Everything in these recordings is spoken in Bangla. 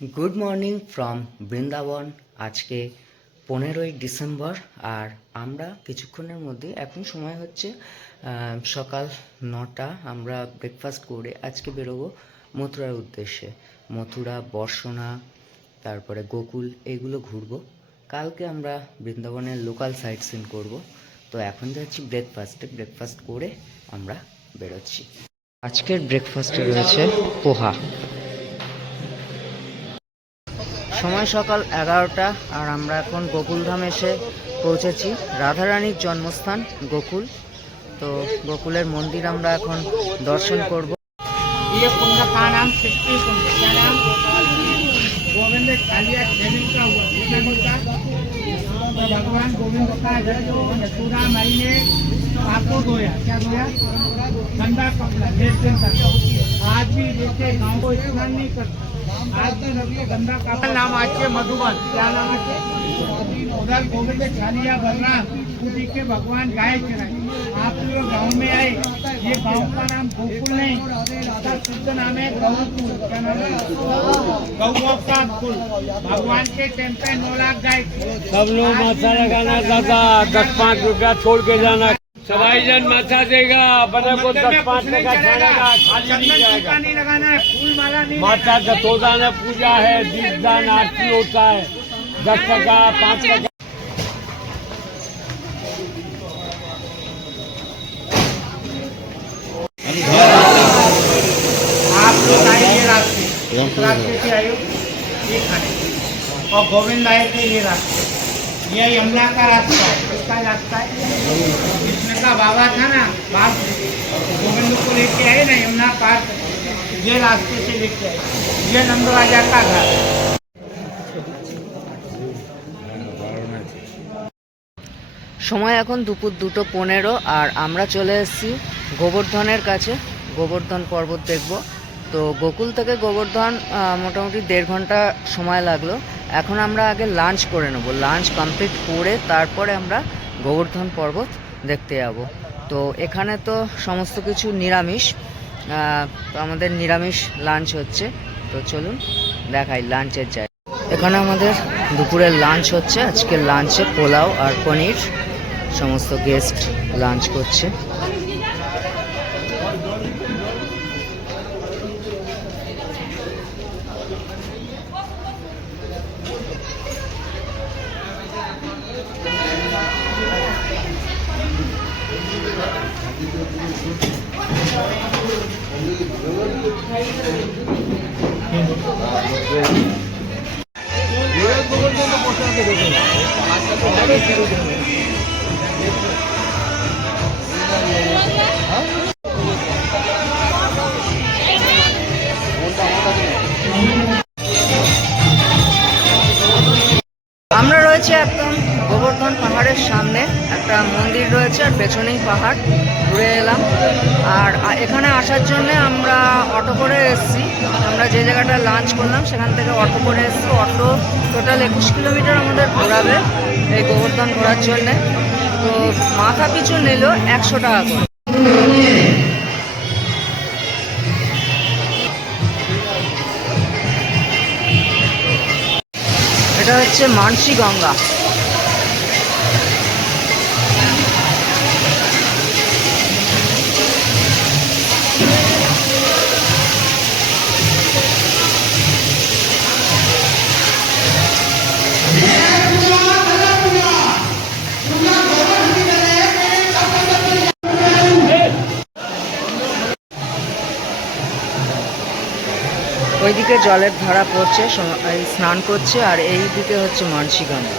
Good morning from Vrindavan. আজকে 15ই ডিসেম্বর। আর আমরা কিছুক্ষণের মধ্যে, এখন সময় হচ্ছে সকাল 9টা, আমরা ব্রেকফাস্ট করে আজকে বেরোবো মথুরার উদ্দেশ্যে। মথুরা, বর্ষণা, তারপরে গোকুল, এগুলো ঘুরবো। কালকে আমরা বৃন্দাবনের লোকাল সাইট সিন করবো। তো এখন যাচ্ছি ব্রেকফাস্ট করে আমরা বেরোচ্ছি। আজকের ব্রেকফাস্টে রয়েছে পোহা। সময় সকাল 11টা, আর আমরা এখন গোকুলধাম এসে পৌঁছেছি। রাধারানীর জন্মস্থান গোকুল। তো গোকুলের মন্দির আমরা এখন দর্শন করব। भगवान गोविंद का है जो यशोदा मई ने आपको धोया, क्या धोया? ठंडा कपड़ा डेढ़ दिन तक। आज भी देखते गाँव को स्नान नहीं करते, आज भी सबको गंदा कपड़ा। नाम आज के मधुबन, क्या नाम है? उधर गोविंद छालिया बलराम जी के भगवान गाय चराए। आप लोग गाँव में आए, ये गाँव का नाम गोकुल नहीं, इसका शुद्ध नाम है गौकुल। क्या नाम है? गौ का कुल। भगवान के टाइम पे 9 लाख गाय। सब लोग माथा लगाना दादा, 10-5 रुपया छोड़ के जाना। सवाई जन माथा देगा, बने को 10-5 टका छाड़ेगा, खाली नहीं जाएगा। नहीं लगाना है, फूल माला नहीं। माता दतोदान पूजा है, दीपदान आरती होता है, 10 टका 5 टका। आप लोग आए ये रास्ते से आए ये खाने, और गोविंद आए थे ये रास्ते। ये यमुना का रास्ता है, इसका रास्ता है। कृष्ण का बाबा था ना, बाप गोविंद को लेके आए ना यमुना पार, ये रास्ते से लेके आए। ये नंद राजा का घर है। সময় এখন দুপুর 2:15, আর আমরা চলে এসেছি গোবর্ধনের কাছে। গোবর্ধন পর্বত দেখব। তো গোকুল থেকে গোবর্ধন মোটামুটি 1.5 ঘন্টা সময় লাগলো। এখন আমরা আগে লাঞ্চ করে নেব। লাঞ্চ কমপ্লিট করে তারপরে আমরা গোবর্ধন পর্বত দেখতে যাব। তো এখানে তো সমস্ত কিছু নিরামিষ, তো আমাদের নিরামিষ লাঞ্চ হচ্ছে। তো চলুন দেখাই লাঞ্চের জায়গা। এখানে আমাদের দুপুরের লাঞ্চ হচ্ছে। আজকে লাঞ্চে পোলাও আর পনির, সমস্ত গেস্ট লাঞ্চ করছে। আমরা রয়েছে একদম গোবর্ধন পাহাড়ের সামনে, একটা মন্দির রয়েছে আর পেছনেই পাহাড়। ঘুরে এলাম। আর এখানে আসার জন্যে আমরা অটো করে এসেছি। আমরা যে জায়গাটা লাঞ্চ করলাম সেখান থেকে অটো করে এসেছি। অটো টোটাল 21 কিলোমিটার আমাদের ঘোরাবে এই গোবর্ধন ঘোরার জন্যে। তো মাথা পিছু নিল 100 টাকা করে। এটা হচ্ছে মানসী গঙ্গা। ওইদিকে জলের ধারা পড়ছে, স্নান করছে, আর এই দিকে হচ্ছে মানসী গঙ্গা।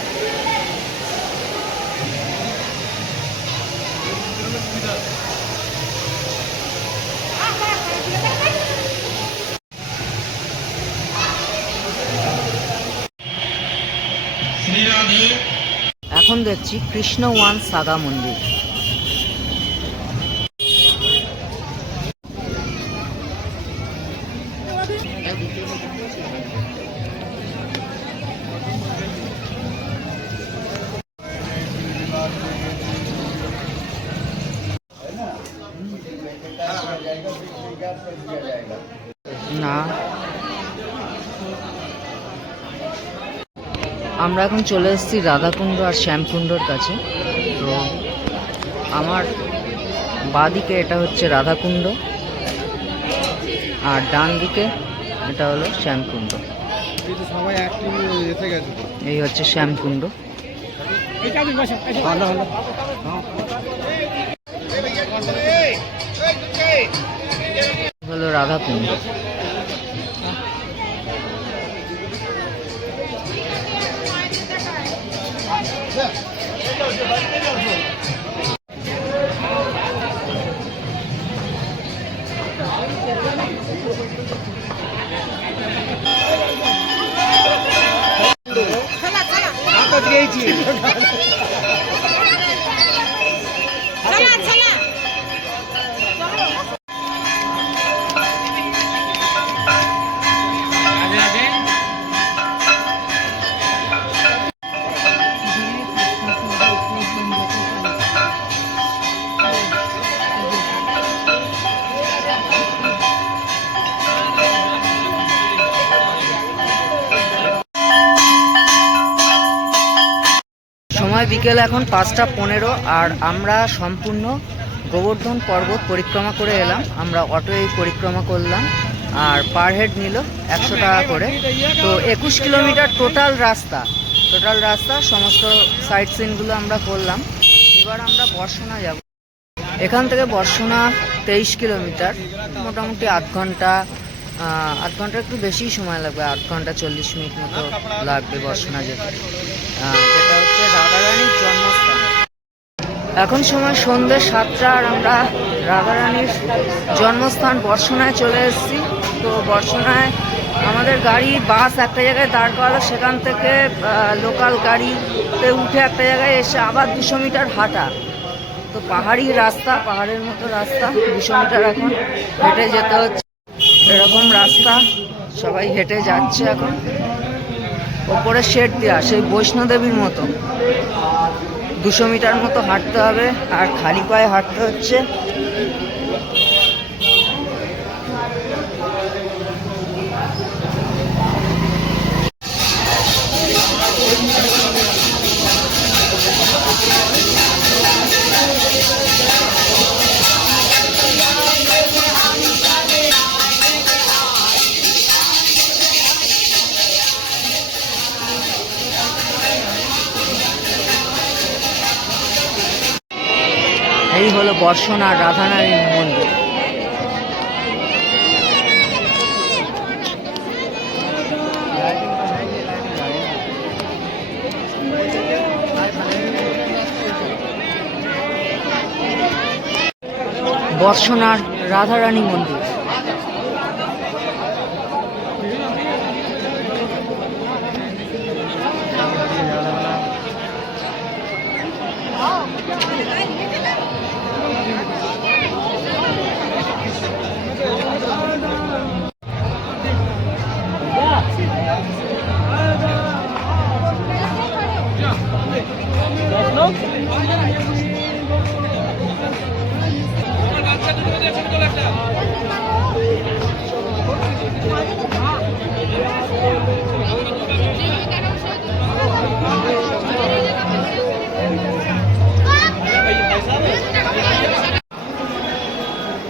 এখন দেখছি কৃষ্ণ ওয়ান সাগা মন্দির। না আমরা এখন চলে এসেছি রাধাকুণ্ড আর শ্যামকুণ্ডর কাছে। তো আমার বাঁদিকে এটা হচ্ছে রাধাকুণ্ড আর ডান দিকে এটা হলো শ্যামকুণ্ড। এই হচ্ছে শ্যামকুণ্ড। হলো রাধাকুণ্ড। সময় বিকেল এখন 5:15 আর আমরা সম্পূর্ণ গোবর্ধন পর্বত পরিক্রমা করে এলাম। আমরা অটোয় পরিক্রমা করলাম আর পার হেড নিল 100 টাকা করে। তো 21 কিলোমিটার টোটাল রাস্তা সমস্ত সাইট সিনগুলো আমরা করলাম। এবার আমরা বর্ষণা যাব। এখান থেকে বর্ষণা 23 কিলোমিটার, মোটামুটি আধ ঘন্টা একটু বেশি সময় লাগবে, 8 ঘন্টা 40 মিনিট মতো লাগবে বর্ষণা যেতে। যেটা হচ্ছে রাধারানীর জন্মস্থান। এখন সময় সন্ধ্যে 7টা আর আমরা রাধারানীর জন্মস্থান বর্ষণায় চলে এসেছি। তো বর্ষণায় আমাদের বাস একটা জায়গায় দাঁড় করালো, সেখান থেকে লোকাল গাড়িতে উঠে একটা জায়গায় এসে আবার 200 মিটার হাঁটা। তো পাহাড়ি রাস্তা, পাহাড়ের মতো রাস্তা, 200 মিটার এখন হেঁটে যেতে হচ্ছে। এরকম রাস্তা সবাই হেঁটে যাচ্ছে। এখন ওপরে শেড দেওয়া, সেই বৈষ্ণোদেবীর মতো 200 মিটার মতো হাঁটতে হবে আর খালি পায়ে হাঁটতে হচ্ছে। এই হলো বর্ষণা রাধারানীর মন্দির। বর্ষণার রাধারানী মন্দির।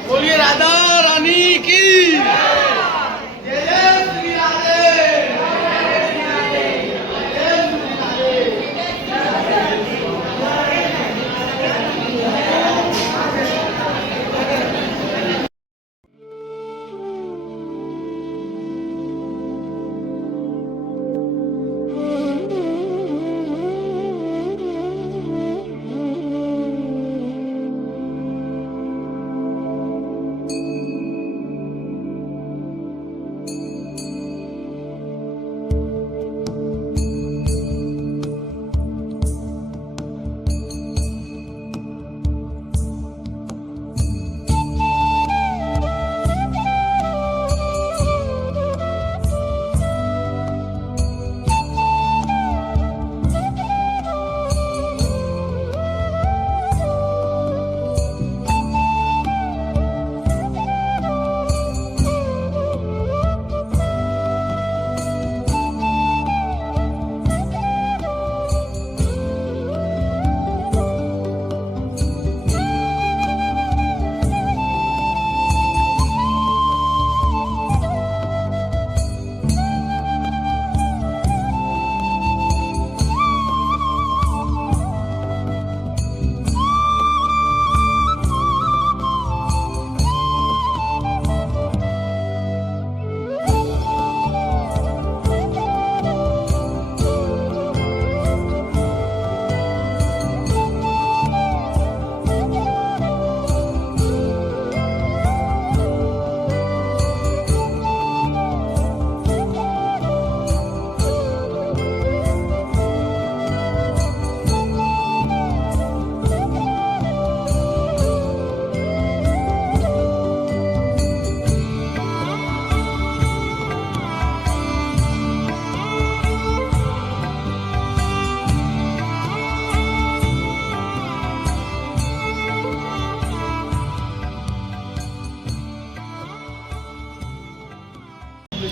बोलिए राधा रानी की जय जय श्री राधे।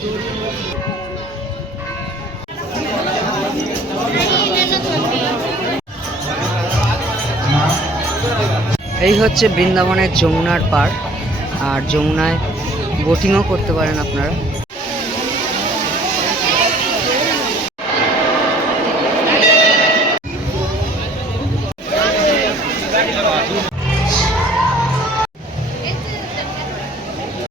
এই হচ্ছে বৃন্দাবনের যমুনার পার, আর যমুনায় বোটিংও করতে পারেন আপনারা।